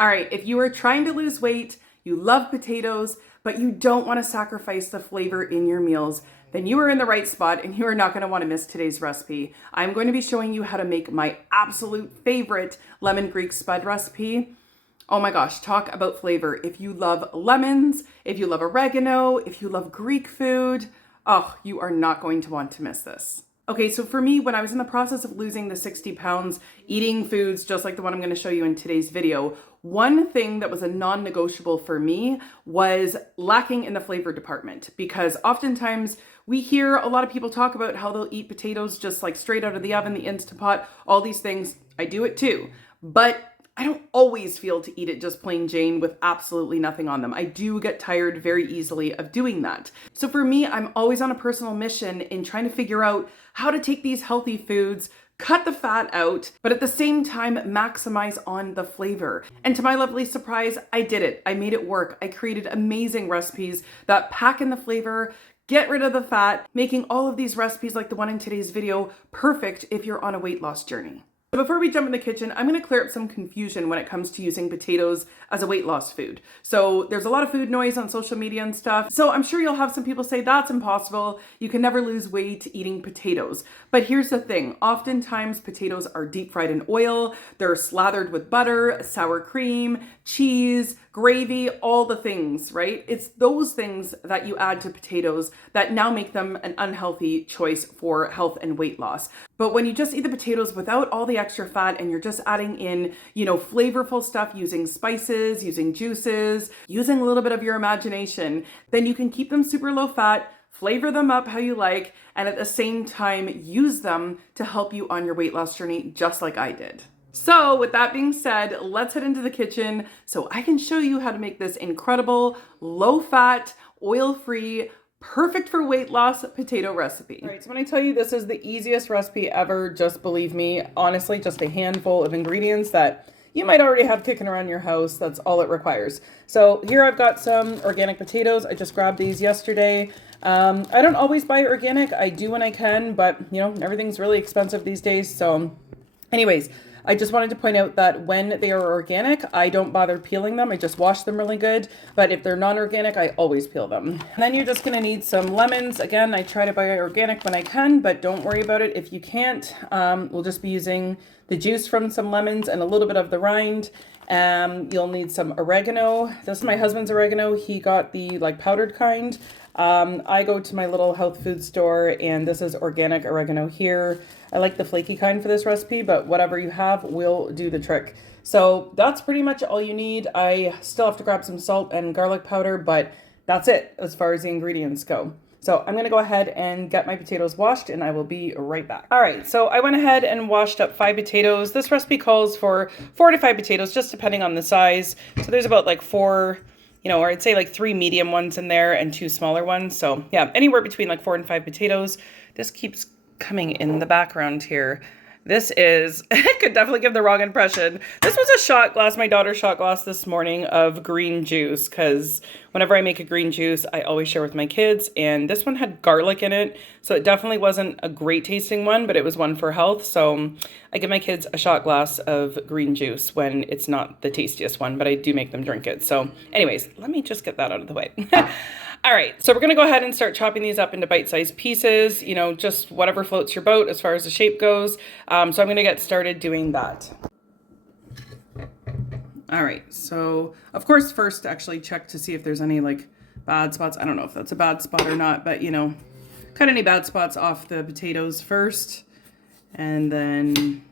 All right, if you are trying to lose weight, you love potatoes, but you don't want to sacrifice the flavor in your meals, then you are in the right spot and you are not going to want to miss today's recipe. I'm going to be showing you how to make my absolute favorite lemon Greek spud recipe. Oh my gosh, talk about flavor. If you love lemons, if you love oregano, if you love Greek food, oh, you are not going to want to miss this. Okay, so for me, when I was in the process of losing the 60 pounds, eating foods just like the one I'm going to show you in today's video, one thing that was a non-negotiable for me was lacking in the flavor department, because oftentimes we hear a lot of people talk about how they'll eat potatoes just like straight out of the oven, the Instant Pot, all these things. I do it too, but I don't always feel to eat it just plain Jane with absolutely nothing on them. I do get tired very easily of doing that. So for me, I'm always on a personal mission in trying to figure out how to take these healthy foods, cut the fat out, but at the same time, maximize on the flavor. And to my lovely surprise, I did it. I made it work. I created amazing recipes that pack in the flavor, get rid of the fat, making all of these recipes like the one in today's video perfect if you're on a weight loss journey. Before we jump in the kitchen, I'm going to clear up some confusion when it comes to using potatoes as a weight loss food. So there's a lot of food noise on social media and stuff. So I'm sure you'll have some people say that's impossible. You can never lose weight eating potatoes. But here's the thing. Oftentimes potatoes are deep fried in oil. They're slathered with butter, sour cream, cheese, gravy, all the things, right? It's those things that you add to potatoes that now make them an unhealthy choice for health and weight loss. But when you just eat the potatoes without all the extra fat and you're just adding in, flavorful stuff using spices, using juices, using a little bit of your imagination, then you can keep them super low fat, flavor them up how you like, and at the same time, use them to help you on your weight loss journey, just like I did. So with that being said, let's head into the kitchen so I can show you how to make this incredible, low-fat, oil-free, perfect for weight loss potato recipe. All right, so when I tell you this is the easiest recipe ever, just believe me, honestly, just a handful of ingredients that you might already have kicking around your house. That's all it requires. So here I've got some organic potatoes. I just grabbed these yesterday. I don't always buy organic. I do when I can, but everything's really expensive these days. So anyways, I just wanted to point out that when they are organic, I don't bother peeling them. I just wash them really good. But if they're non-organic, I always peel them. And then you're just going to need some lemons. Again, I try to buy organic when I can, but don't worry about it if you can't. We'll just be using the juice from some lemons and a little bit of the rind. You'll need some oregano. This is my husband's oregano. He got the powdered kind. I go to my little health food store and this is organic oregano here. I like the flaky kind for this recipe, but whatever you have will do the trick. So that's pretty much all you need. I still have to grab some salt and garlic powder, but that's it as far as the ingredients go. So I'm going to go ahead and get my potatoes washed and I will be right back. All right, so I went ahead and washed up 5 potatoes. This recipe calls for 4 to 5 potatoes, just depending on the size. So there's about 4, or I'd say 3 medium ones in there and 2 smaller ones. So yeah, anywhere between 4 and 5 potatoes. This keeps coming in the background here. This is, it could definitely give the wrong impression. This was a shot glass, my daughter's shot glass this morning of green juice, because whenever I make a green juice, I always share with my kids, and this one had garlic in it, so it definitely wasn't a great tasting one, but it was one for health, so I give my kids a shot glass of green juice when it's not the tastiest one, but I do make them drink it. So anyways, let me just get that out of the way. All right, so we're gonna go ahead and start chopping these up into bite-sized pieces, just whatever floats your boat as far as the shape goes. So I'm gonna get started doing that. All right, so of course first actually check to see if there's any bad spots. I don't know if that's a bad spot or not, but cut any bad spots off the potatoes first, and then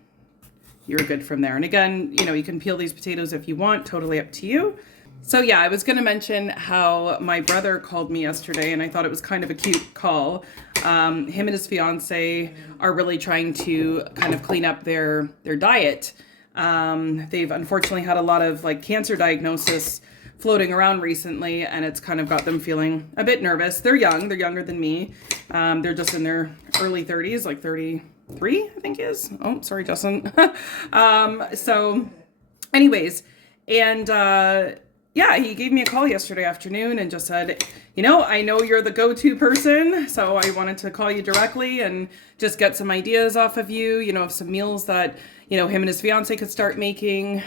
you're good from there. And again, you can peel these potatoes if you want, totally up to you. So yeah, I was going to mention how my brother called me yesterday, and I thought it was kind of a cute call. Him and his fiance are really trying to kind of clean up their diet. They've unfortunately had a lot of cancer diagnosis floating around recently, and it's kind of got them feeling a bit nervous. They're young, they're younger than me. They're just in their early 30s, 33, I think is. Oh, sorry, Justin. So anyways, and yeah, he gave me a call yesterday afternoon and just said, you know, I know you're the go-to person, so I wanted to call you directly and just get some ideas off of you, you know, of some meals that, you know, him and his fiance could start making.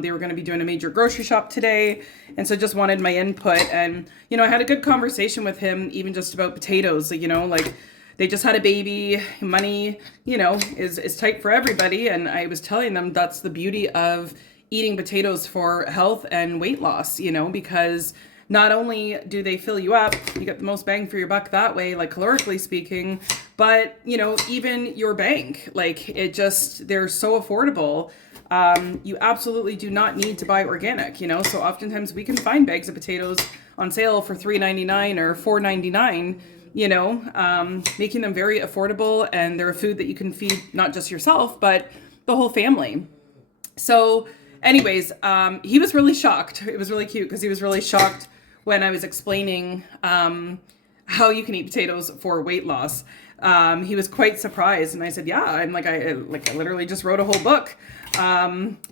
They were going to be doing a major grocery shop today, and so just wanted my input. And, you know, I had a good conversation with him, even just about potatoes, you know, like they just had a baby, money, you know, is tight for everybody. And I was telling them that's the beauty of eating potatoes for health and weight loss, you know, because not only do they fill you up, you get the most bang for your buck that way, like calorically speaking, but, you know, even your bank, like it just, they're so affordable. You absolutely do not need to buy organic, you know, so oftentimes we can find bags of potatoes on sale for $3.99 or $4.99, you know, making them very affordable, and they're a food that you can feed not just yourself, but the whole family. So anyways, he was really shocked. It was really cute because he was really shocked when I was explaining how you can eat potatoes for weight loss. He was quite surprised, and I said, "Yeah, I literally just wrote a whole book,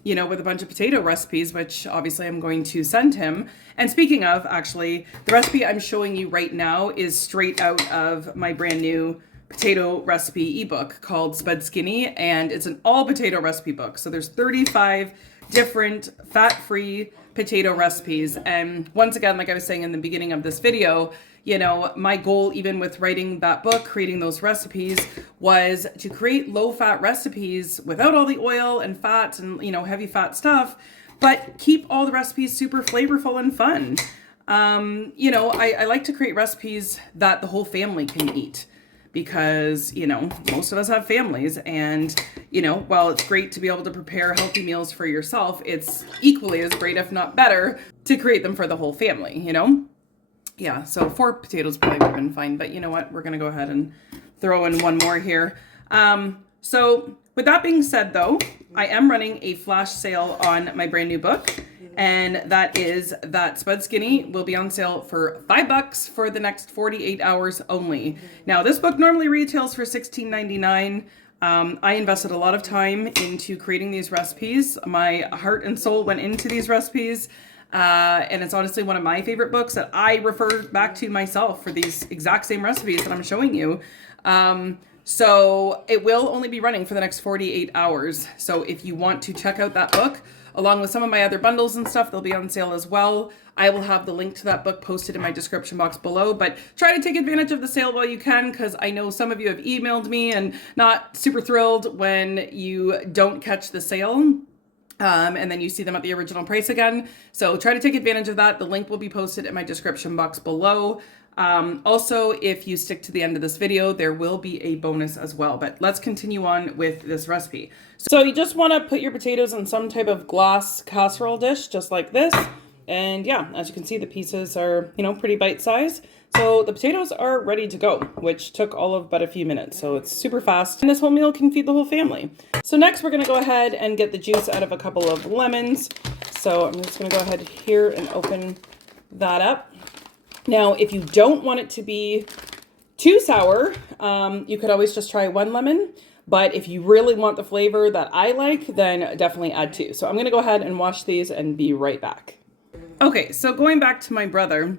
you know, with a bunch of potato recipes, which obviously I'm going to send him." And speaking of, actually, the recipe I'm showing you right now is straight out of my brand new potato recipe ebook called Spud Skinny, and it's an all potato recipe book. So there's 35 different fat-free potato recipes. And once again, like I was saying in the beginning of this video, you know, my goal, even with writing that book, creating those recipes, was to create low-fat recipes without all the oil and fat and, you know, heavy fat stuff, but keep all the recipes super flavorful and fun. You know, I like to create recipes that the whole family can eat, because, you know, most of us have families, and, you know, while it's great to be able to prepare healthy meals for yourself, it's equally as great, if not better, to create them for the whole family, you know? Yeah, so 4 potatoes probably would have been fine, but you know what? We're going to go ahead and throw in one more here. So with that being said, though, I am running a flash sale on my brand new book. And that is that Spud Skinny will be on sale for $5 for the next 48 hours only. Now, this book normally retails for $16.99. I invested a lot of time into creating these recipes. My heart and soul went into these recipes. And it's honestly one of my favorite books that I refer back to myself for these exact same recipes that I'm showing you. So it will only be running for the next 48 hours. So if you want to check out that book, along with some of my other bundles and stuff, they'll be on sale as well. I will have the link to that book posted in my description box below, but try to take advantage of the sale while you can, because I know some of you have emailed me and not super thrilled when you don't catch the sale. And then you see them at the original price again. So try to take advantage of that. The link will be posted in my description box below. Also, if you stick to the end of this video, there will be a bonus as well. But let's continue on with this recipe. So you just want to put your potatoes in some type of glass casserole dish, just like this. And yeah, as you can see, the pieces are, you know, pretty bite-sized. So the potatoes are ready to go, which took all of but a few minutes. So it's super fast, and this whole meal can feed the whole family. So next we're gonna go ahead and get the juice out of a couple of lemons. So I'm just gonna go ahead here and open that up. Now, if you don't want it to be too sour, you could always just try 1 lemon. But if you really want the flavor that I like, then definitely add 2. So I'm gonna go ahead and wash these and be right back. Okay, so going back to my brother,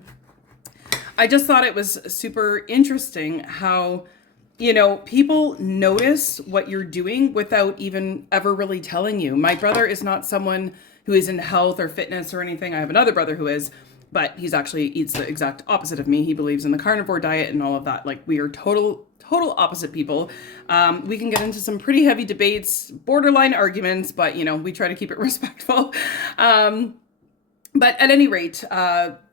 I just thought it was super interesting how, you know, people notice what you're doing without even ever really telling you. My brother is not someone who is in health or fitness or anything. I have another brother who is, but he's actually eats the exact opposite of me. He believes in the carnivore diet and all of that. Like, we are total opposite people. We can get into some pretty heavy debates, borderline arguments, but, you know, we try to keep it respectful. But at any rate,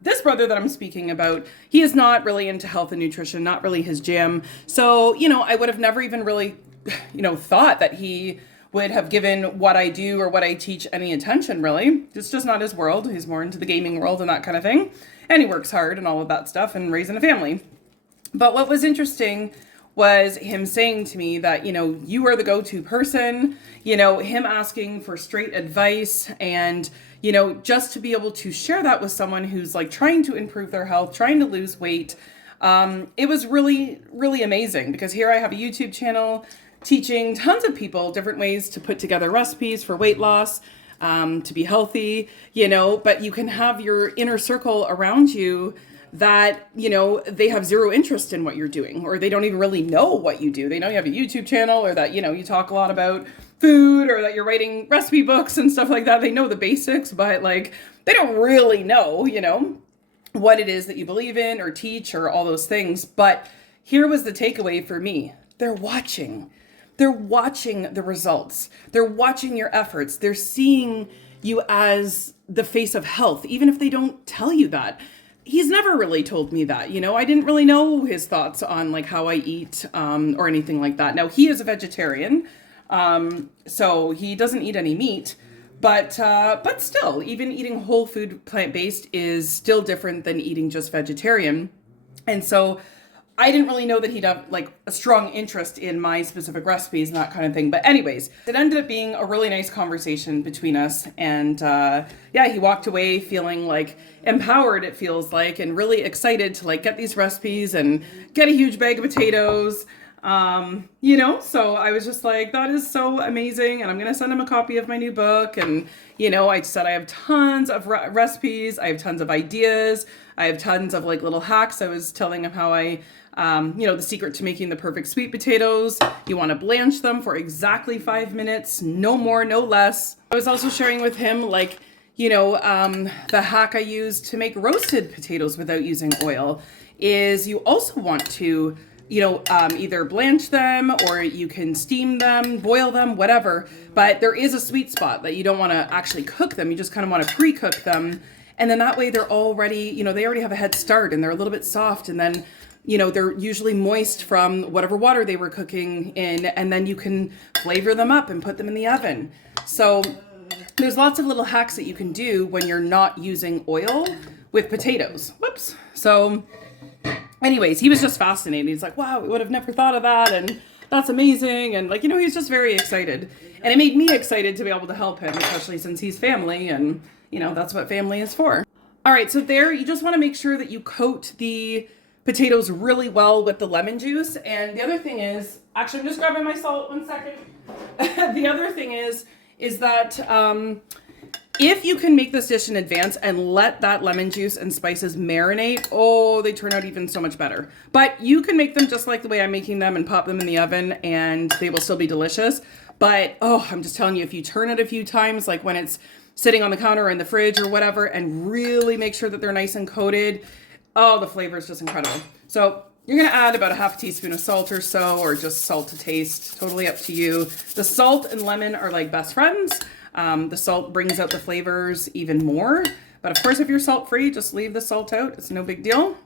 this brother that I'm speaking about, he is not really into health and nutrition, not really his jam. So, you know, I would have never even really, you know, thought that he would have given what I do or what I teach any attention, really. It's just not his world. He's more into the gaming world and that kind of thing. And he works hard and all of that stuff and raising a family. But what was interesting was him saying to me that, you know, you are the go-to person, you know, him asking for straight advice, and, you know, just to be able to share that with someone who's like trying to improve their health, trying to lose weight. It was really, really amazing, because here I have a YouTube channel teaching tons of people different ways to put together recipes for weight loss. to be healthy, you know, but you can have your inner circle around you that, you know, they have zero interest in what you're doing, or they don't even really know what you do. They know you have a YouTube channel, or that, you know, you talk a lot about food, or that you're writing recipe books and stuff like that. They know the basics, but like, they don't really know, you know, what it is that you believe in or teach or all those things. But here was the takeaway for me. They're watching. They're watching the results. They're watching your efforts. They're seeing you as the face of health, even if they don't tell you that. He's never really told me that, you know, I didn't really know his thoughts on like how I eat or anything like that. Now, he is a vegetarian, so he doesn't eat any meat, but still, even eating whole food plant-based is still different than eating just vegetarian. And so I didn't really know that he'd have like a strong interest in my specific recipes and that kind of thing. But anyways, it ended up being a really nice conversation between us. And yeah, he walked away feeling like empowered, it feels like, and really excited to like get these recipes and get a huge bag of potatoes. You know, so I was just like, that is so amazing. And I'm going to send him a copy of my new book. And, you know, I said, I have tons of recipes. I have tons of ideas. I have tons of like little hacks. I was telling him how I, you know, the secret to making the perfect sweet potatoes. You want to blanch them for exactly 5 minutes, no more, no less. I was also sharing with him like, you know, the hack I use to make roasted potatoes without using oil is you also want to, you know, either blanch them, or you can steam them, boil them, whatever. But there is a sweet spot that you don't want to actually cook them. You just kind of want to pre-cook them. And then that way they're already, you know, they already have a head start and they're a little bit soft. And then, you know, they're usually moist from whatever water they were cooking in. And then you can flavor them up and put them in the oven. So there's lots of little hacks that you can do when you're not using oil with potatoes. Whoops. So anyways, he was just fascinated. He's like, wow, we would have never thought of that. And that's amazing. And like, you know, he's just very excited. And it made me excited to be able to help him, especially since he's family. And, you know, that's what family is for. All right. So there, you just want to make sure that you coat the potatoes really well with the lemon juice. And the other thing is, actually, I'm just grabbing my salt 1 second. The other thing is that if you can make this dish in advance and let that lemon juice and spices marinate, oh, they turn out even so much better. But you can make them just like the way I'm making them and pop them in the oven and they will still be delicious. But, oh, I'm just telling you, if you turn it a few times, like when it's sitting on the counter or in the fridge or whatever, and really make sure that they're nice and coated, oh, the flavor is just incredible. So you're going to add about a half teaspoon of salt or so, or just salt to taste, totally up to you. The salt and lemon are like best friends. The salt brings out the flavors even more. But of course, if you're salt-free, just leave the salt out. It's no big deal.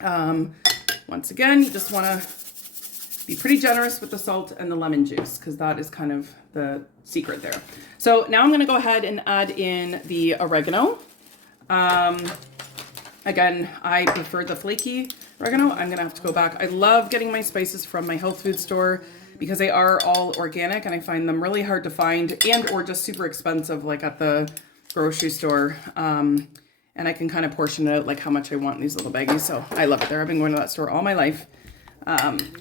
Once again, you just want to be pretty generous with the salt and the lemon juice, because that is kind of the secret there. So now I'm going to go ahead and add in the oregano. Again, I prefer the flaky oregano. I'm going to have to go back. I love getting my spices from my health food store because they are all organic, and I find them really hard to find and or just super expensive, like at the grocery store. And I can kind of portion it out like how much I want in these little baggies. So I love it there. I've been going to that store all my life.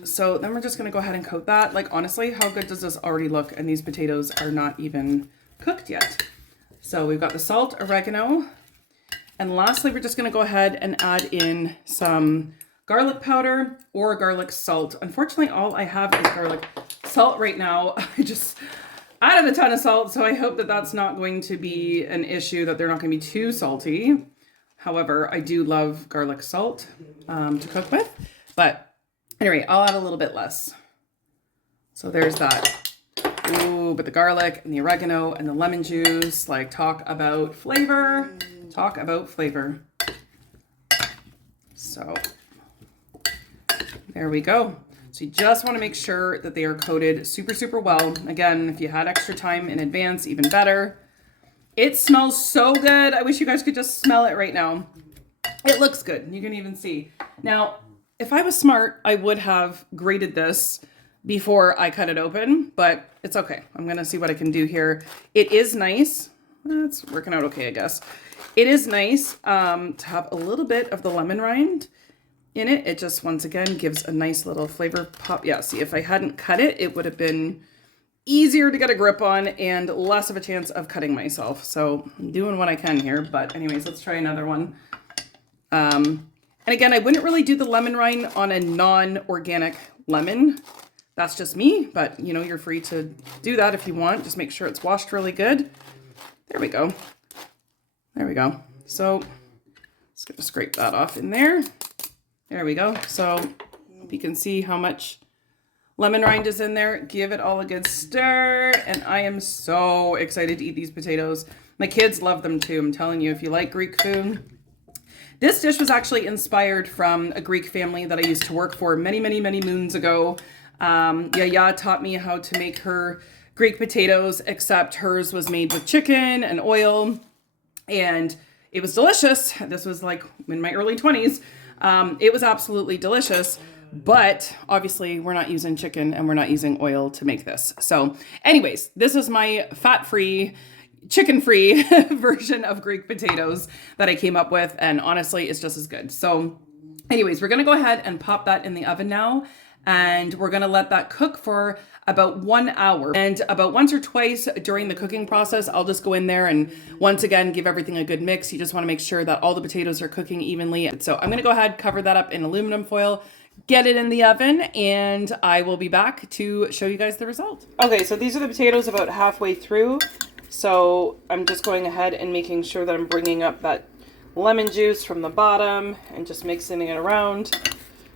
So then we're just going to go ahead and coat that. Like, honestly, how good does this already look? And these potatoes are not even cooked yet. So we've got the salt, oregano, and lastly, we're just going to go ahead and add in some garlic powder or garlic salt. Unfortunately, all I have is garlic salt right now. I just added a ton of salt, so I hope that that's not going to be an issue, that they're not going to be too salty. However, I do love garlic salt to cook with. But anyway, I'll add a little bit less. So there's that. Ooh, but the garlic and the oregano and the lemon juice, like, talk about flavor. Talk about flavor. So there we go. So you just want to make sure that they are coated super, super well. Again, if you had extra time in advance, even better. It smells so good. I wish you guys could just smell it right now. It looks good. You can even see. Now, if I was smart, I would have grated this before I cut it open, but it's okay. I'm going to see what I can do here. It is nice. It's working out okay, I guess. It is nice to have a little bit of the lemon rind in it. It just, once again, gives a nice little flavor pop. Yeah, see, if I hadn't cut it, it would have been easier to get a grip on and less of a chance of cutting myself. So I'm doing what I can here, but anyways, let's try another one. And again, I wouldn't really do the lemon rind on a non-organic lemon. That's just me, but you know, you're free to do that if you want. Just make sure it's washed really good. There we go. There we go. So just gonna scrape that off in there. There we go. So you can see how much lemon rind is in there. Give it all a good stir. And I am so excited to eat these potatoes. My kids love them too. I'm telling you, if you like Greek food. This dish was actually inspired from a Greek family that I used to work for many, many, many moons ago. Yaya taught me how to make her Greek potatoes, except hers was made with chicken and oil. And it was delicious. This was like in my early 20s. It was absolutely delicious. But obviously we're not using chicken and we're not using oil to make this. So anyways, this is my fat-free, chicken-free version of Greek potatoes that I came up with. And honestly, it's just as good. So anyways, we're going to go ahead and pop that in the oven now. And we're going to let that cook for about 1 hour. And about once or twice during the cooking process, I'll just go in there and once again, give everything a good mix. You just want to make sure that all the potatoes are cooking evenly. So I'm going to go ahead, cover that up in aluminum foil, get it in the oven, and I will be back to show you guys the result. Okay, so these are the potatoes about halfway through. So I'm just going ahead and making sure that I'm bringing up that lemon juice from the bottom and just mixing it around,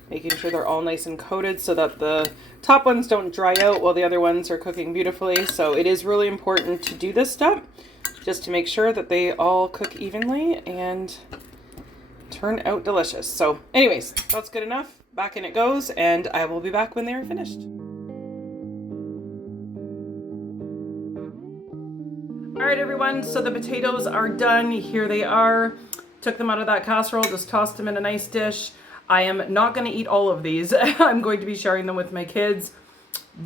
making sure they're all nice and coated so that the top ones don't dry out while the other ones are cooking beautifully. So it is really important to do this step just to make sure that they all cook evenly and turn out delicious. So anyways, that's good enough. Back in it goes, and I will be back when they are finished. All right, everyone, so the potatoes are done. Here they are. Took them out of that casserole, just tossed them in a nice dish. I am not going to eat all of these. I'm going to be sharing them with my kids.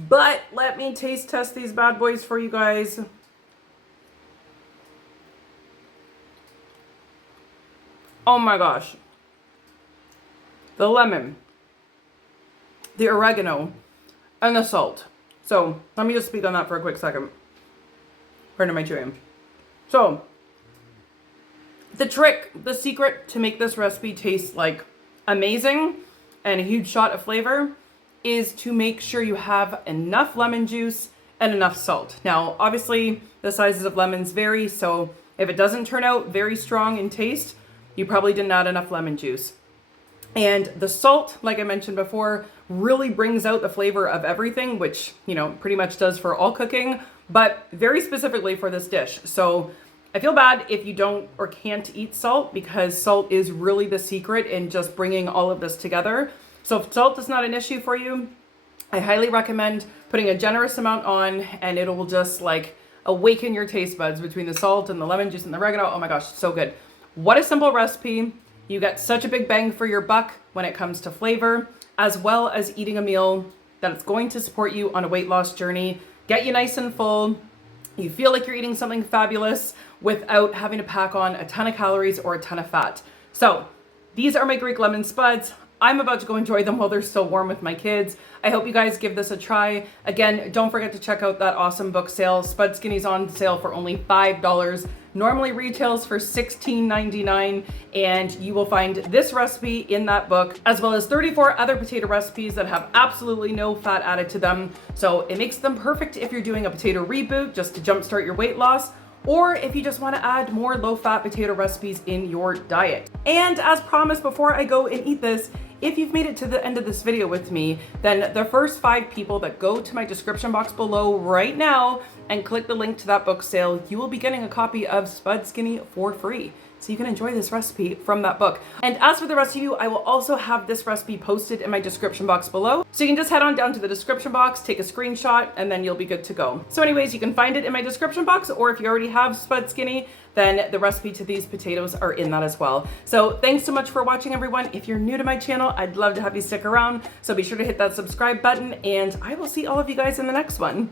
But let me taste test these bad boys for you guys. Oh my gosh. The lemon, the oregano, and the salt. So let me just speak on that for a quick second. Pardon my chewing. So the trick, the secret to make this recipe taste like amazing and a huge shot of flavor is to make sure you have enough lemon juice and enough salt. Now, obviously the sizes of lemons vary, so if it doesn't turn out very strong in taste, you probably didn't add enough lemon juice. And the salt, like I mentioned before, really brings out the flavor of everything, which, you know, pretty much does for all cooking, but very specifically for this dish. So I feel bad if you don't or can't eat salt, because salt is really the secret in just bringing all of this together. So if salt is not an issue for you, I highly recommend putting a generous amount on, and it will just like awaken your taste buds between the salt and the lemon juice and the oregano. Oh my gosh, so good. What a simple recipe. You get such a big bang for your buck when it comes to flavor, as well as eating a meal that is going to support you on a weight loss journey, get you nice and full. You feel like you're eating something fabulous without having to pack on a ton of calories or a ton of fat. So these are my Greek lemon spuds. I'm about to go enjoy them while they're still warm with my kids. I hope you guys give this a try. Again, don't forget to check out that awesome book sale. Spud Skinny's on sale for only $5. Normally retails for $16.99, and you will find this recipe in that book, as well as 34 other potato recipes that have absolutely no fat added to them. So it makes them perfect if you're doing a potato reboot just to jumpstart your weight loss, or if you just want to add more low-fat potato recipes in your diet. And as promised, before I go and eat this, if you've made it to the end of this video with me, then the first 5 people that go to my description box below right now and click the link to that book sale, you will be getting a copy of Spud Skinny for free. So you can enjoy this recipe from that book. And as for the rest of you, I will also have this recipe posted in my description box below. So you can just head on down to the description box, take a screenshot, and then you'll be good to go. So anyways, you can find it in my description box, or if you already have Spud Skinny, then the recipe to these potatoes are in that as well. So thanks so much for watching, everyone. If you're new to my channel, I'd love to have you stick around. So be sure to hit that subscribe button, and I will see all of you guys in the next one.